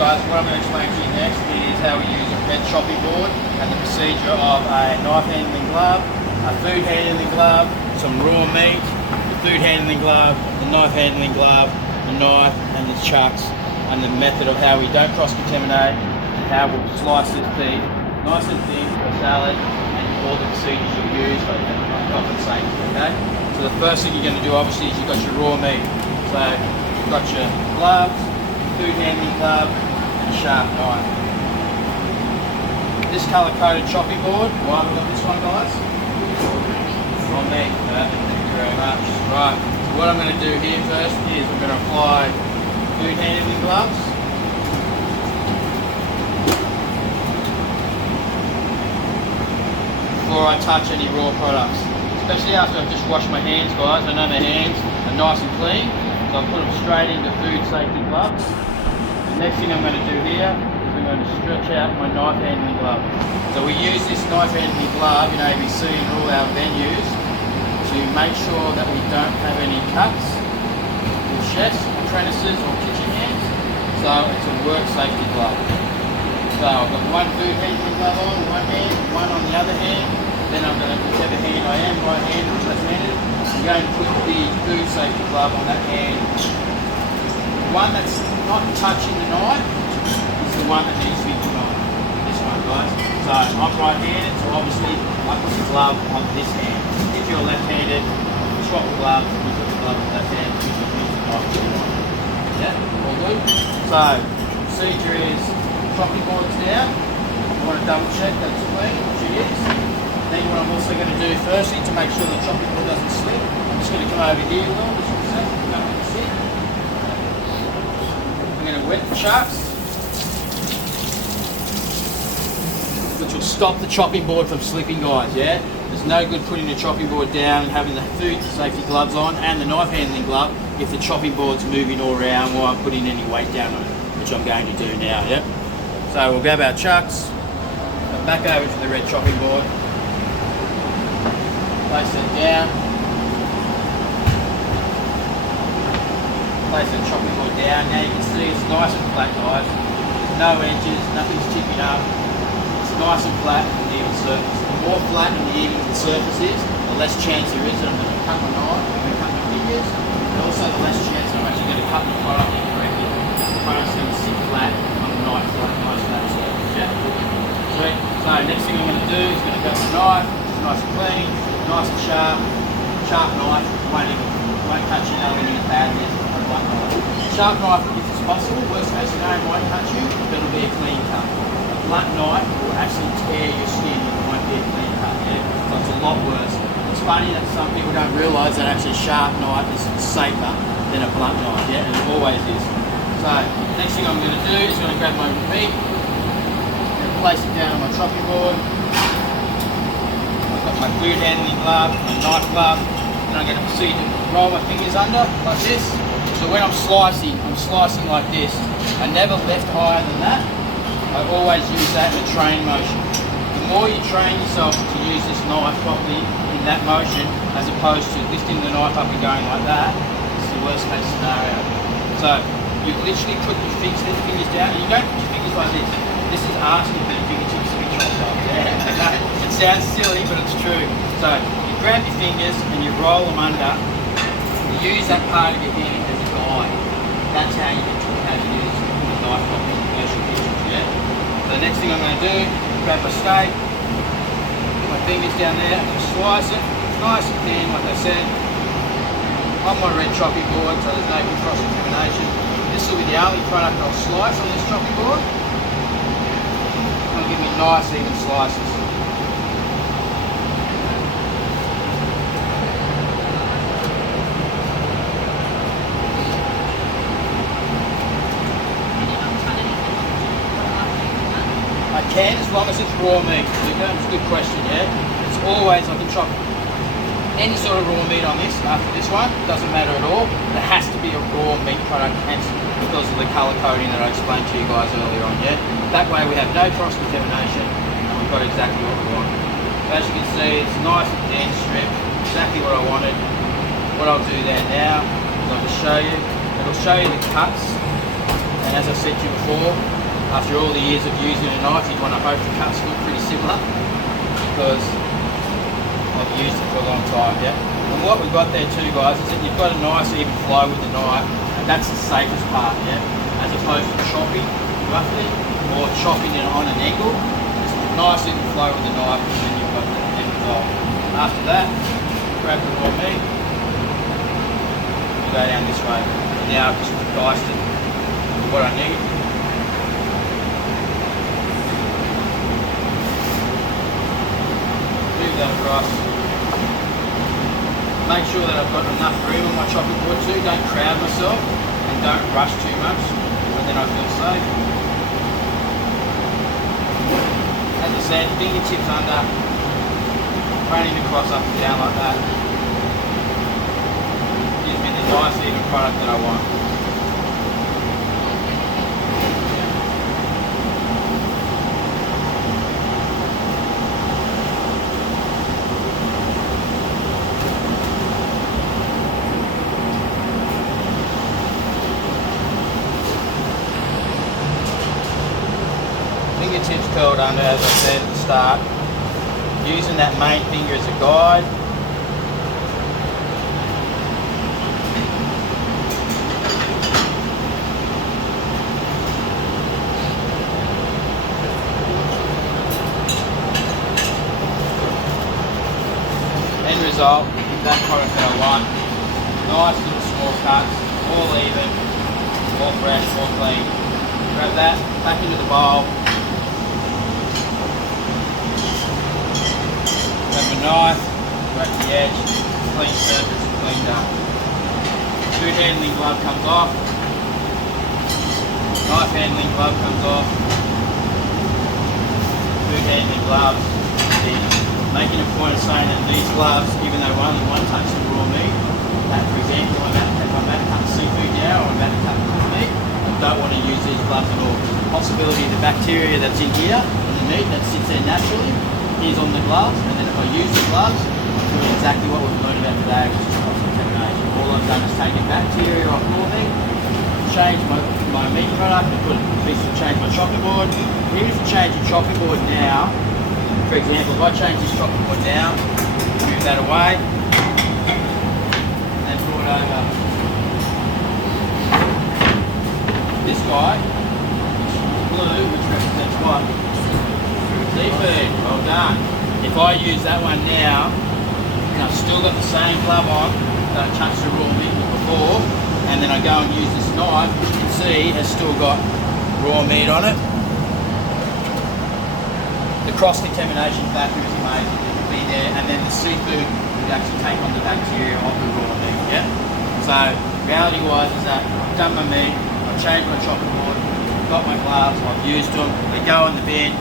guys, what I'm going to explain to you next is how we use a red chopping board and the procedure of a knife handling glove, a food handling glove, some raw meat, the food handling glove, the knife handling glove, the knife and the chucks, and the method of how we don't cross-contaminate and how we'll slice this beef nice and thin for salad and all the procedures you'll use for health and safety, okay? So the first thing you're going to do obviously is you've got your raw meat. So you've got your gloves, food handling glove and a sharp knife. This colour coded chopping board, why have we got this one, guys? From me. Thank you very much. Right, so what I'm going to do here first is I'm going to apply food handling gloves. Before I touch any raw products. Especially after I've just washed my hands, guys. I know my hands are nice and clean, so I'll put them straight into food safety gloves. The next thing I'm going to do here is I'm going to stretch out my knife handling glove. So we use this knife handling glove in ABC and all our venues to make sure that we don't have any cuts with chefs, apprentices or kitchen hands. So it's a work safety glove. So I've got one food handling glove on one hand, one on the other hand. Then I'm going to, whichever hand I am, right hand or left-handed, I'm going to put the food safety glove on that hand. The one that's not touching the knife is the one that needs to be put on. This one, guys. So I'm right-handed, so obviously I put the glove on this hand. If you're left-handed, swap the glove, you put the glove on the left hand, you can use the knife to on. Yeah, all good? So, procedure is chopping boards down. I want to double check that it's clean, which it is. Then what I'm also going to do firstly to make sure the chopping board doesn't slip, I'm just going to come over here, Will, just a sec, come and sit. I'm going to wet the chucks, which will stop the chopping board from slipping, guys, yeah? There's no good putting the chopping board down and having the food safety gloves on and the knife handling glove if the chopping board's moving all around while I'm putting any weight down on it, which I'm going to do now, yeah? So we'll grab our chucks, back over to the red chopping board, place it down, place the chopping board down. Now you can see it's nice and flat, guys. No edges, nothing's tipping up. It's nice and flat and even surface. The more flat and even the surface is, the less chance there is that I'm going to cut my knife, I'm going to cut my fingers, and also the less chance I'm actually going to cut the product incorrectly. The product's going to sit flat on the knife, nice flat surface. Yeah? Sweet. So next thing I'm going to do is going to go with my knife, which is nice and clean, nice and sharp knife, won't touch you, now when you get bad with a blunt knife. Sharp knife, if it's possible, worst case scenario, won't touch you, but it'll be a clean cut. A blunt knife will actually tear your skin and it won't be a clean cut, yeah? So it's a lot worse. It's funny that some people don't realise that actually a sharp knife is safer than a blunt knife, yeah? And it always is. So, next thing I'm going to do is going to grab my meat, place it down on my chopping board. I've got my food handling glove, my knife glove, and I'm going to proceed to roll my fingers under like this. So when I'm slicing like this. I never left higher than that. I always use that in a train motion. The more you train yourself to use this knife properly in that motion, as opposed to lifting the knife up and going like that, it's the worst case scenario. So you literally put your fingers down, and you don't put your fingers like this. This is asking for your fingertips to be chopped off. Yeah? It sounds silly, but it's true. So you grab your fingers and you roll them under. You use that part of your hand as a guide. That's how you can taught how to use the knife properly in commercial kitchens. Yeah. So the next thing I'm going to do, grab my steak, put my fingers down there, I'm going to slice it. It's nice and thin, like I said. On my red chopping board, so there's no cross contamination. This will be the only product I'll slice on this chopping board. It'll give me nice even slices. I can, as long as it's raw meat. It's a good question, yeah? It's always, I can chop any sort of raw meat on this after this one, doesn't matter at all. It has to be a raw meat product, hence because of the colour coding that I explained to you guys earlier on, yeah? That way we have no cross-contamination and we've got exactly what we want. As you can see, it's nice and thin strip, exactly what I wanted. What I'll do there now is I'll just show you, it'll show you the cuts And as I said to you before, after all the years of using a knife, you'd want to hope the cuts look pretty similar because I've used it for a long time, yeah? And what we've got there too, guys, is that you've got a nice even flow with the knife, and that's the safest part, yeah? As opposed to chopping roughly or chopping it on an angle. Just a nice even flow with the knife, and then you've got the end result. After that, grab the raw meat, you go down this way. Now I've just diced it with what I need. Move that across. Make sure that I've got enough room on my chopping board too. Don't crowd myself and don't rush too much, and then I feel safe. As I said, fingertips under, running across up and down like that. Gives me the nice even product that I want. Fingertips curled under, as I said at the start, using that main finger as a guide. End result, that product that I want. Nice little small cuts, all even, all fresh, all clean. Grab that, back into the bowl. Grab a knife, grab the edge, clean surface, clean done. Food handling glove comes off. Knife handling glove comes off. Food handling gloves. Making a point of saying that these gloves, even though only one touch of raw meat, that for example, if I'm about to cut seafood now or I'm about to cut raw meat, I don't want to use these gloves at all. The possibility of the bacteria that's in here, in the meat that sits there naturally, is on the gloves, and then if I use the gloves, I'm doing exactly what we've learned about today, which is cross-contamination. All I've done is taken bacteria off raw meat, change my meat product, and put a piece of change my chopping board. Even if you change your chopping board now, for example, if I change this chopping board now, move that away, and draw it over this guy, blue, which represents what? Seafood. Well done. If I use that one now, and I've still got the same glove on that I touched the raw meat with before, and then I go and use this knife, which you can see has still got raw meat on it. The cross-contamination factor is amazing. It will be there, and then the seafood would actually take on the bacteria of the raw meat. Yeah. So reality-wise is that I've done my meat, I've changed my chopping board, got my gloves, I've used them. They go in the bin.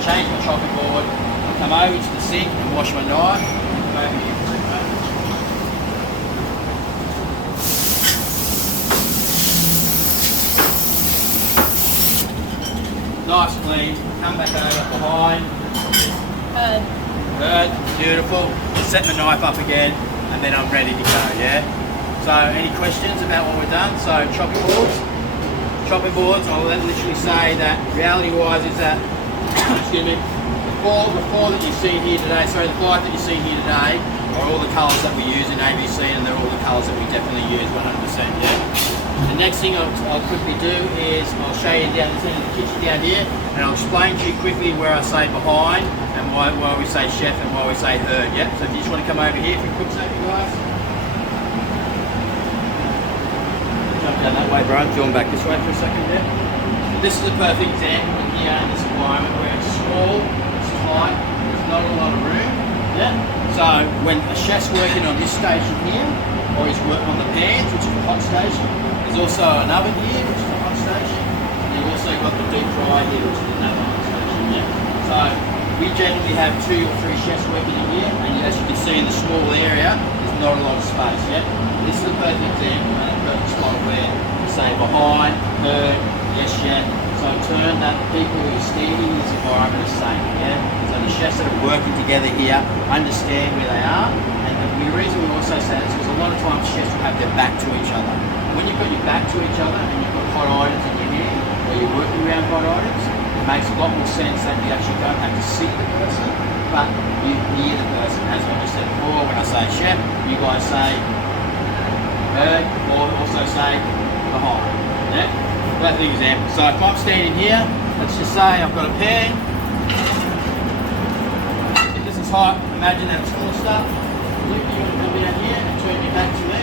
Change my chopping board. I come over to the sink and wash my knife. Come over here for a moment. Nice clean, come back over behind. Good, beautiful. Set my knife up again, and then I'm ready to go, yeah? So, any questions about what we've done? So, chopping boards. Chopping boards, I'll literally say that reality-wise is that, excuse me, the four that you see here today, sorry, the 5 that you see here today are all the colours that we use in ABC, and they're all the colours that we definitely use 100%, yeah? The next thing I'll quickly do is I'll show you down the center of the kitchen down here, and I'll explain to you quickly where I say behind and why we say chef and why we say herd. Yeah. So if you just want to come over here for a quick second, guys. Jump down that way, Brian. Film back this way for a second. Yeah. This is a perfect example in here in this environment where it's small, it's tight, there's not a lot of room. Yeah. So when a chef's working on this station here, or he's working on the pans, which is a hot station. There's also an oven here, which is a hot station, and you've also got the deep fryer here, which is another hot station. Yeah. So we generally have 2 or 3 chefs working in here, and as you can see in the small area, there's not a lot of space. Yeah. This is a perfect example and a perfect spot where we say behind, herd, yes chef. So turn that people who are standing in this environment are safe. Yeah. So the chefs that are working together here understand where they are, and And the reason we also say that is because a lot of times chefs will have their back to each other. When you've got your back to each other and you've got hot items in your hand, or you're working around hot items, it makes a lot more sense that you actually don't have to see the person, but you hear the person. As I said before, when I say chef, you guys say heard, or also say behind. Yeah? That's the example. So if I'm standing here, let's just say I've got a pan. If this is hot, imagine that it's full of stuff. Luke, you want to come down here and turn your back to me.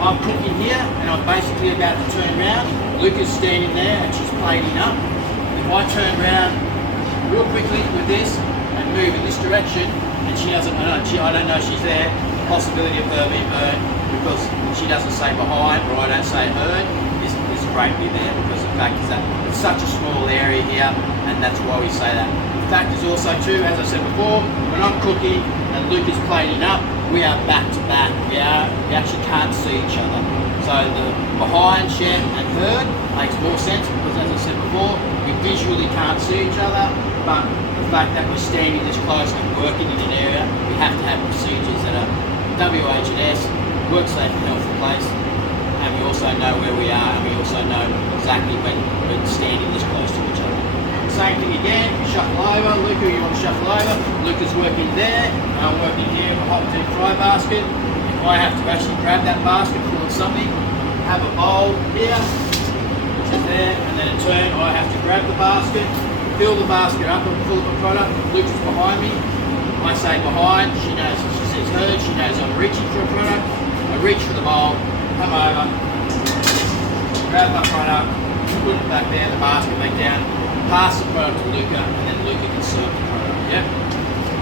I'm cooking here and I'm basically about to turn around. Luke is standing there and she's plating up. If I turn around real quickly with this and move in this direction, and she doesn't know, I don't know she's there, the possibility of her being burned because she doesn't say behind or I don't say heard is greatly there, because the fact is that it's such a small area here, and that's why we say that. The fact is also too, as I said before, when I'm cooking and Luke is plating up, we are back to back. We actually can't see each other. So the behind, chef and heard makes more sense because, as I said before, we visually can't see each other, but the fact that we're standing this close and working in an area, we have to have procedures that are WH&S, work safe and healthy place, and we also know where we are, and we also know exactly when we're standing this close to each other. Same thing again, shuffle over. Luca, you want to shuffle over. Luca's working there, and I'm working here with a hot deep fry basket. If I have to actually grab that basket full of something, have a bowl here, which is there, and then in turn I have to grab the basket, fill the basket up and full of a product. Luca's behind me. I say behind, she knows, she says heard, she knows I'm reaching for a product. I reach for the bowl, come over, grab my product, put it back there, the basket back down, pass the product to Luca, and then Luca can serve the product. Yep.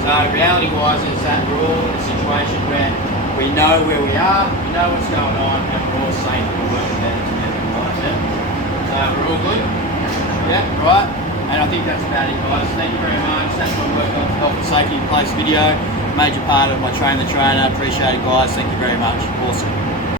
So reality-wise is that we're all in a situation where we know where we are, we know what's going on, and we're all safe and we're working better together, guys. Yeah? So we're all good. Yeah, right. And I think that's about it, guys. Thank you very much. That's my work on health and safety in place video. Major part of my Train the Trainer. Appreciate it, guys. Thank you very much. Awesome.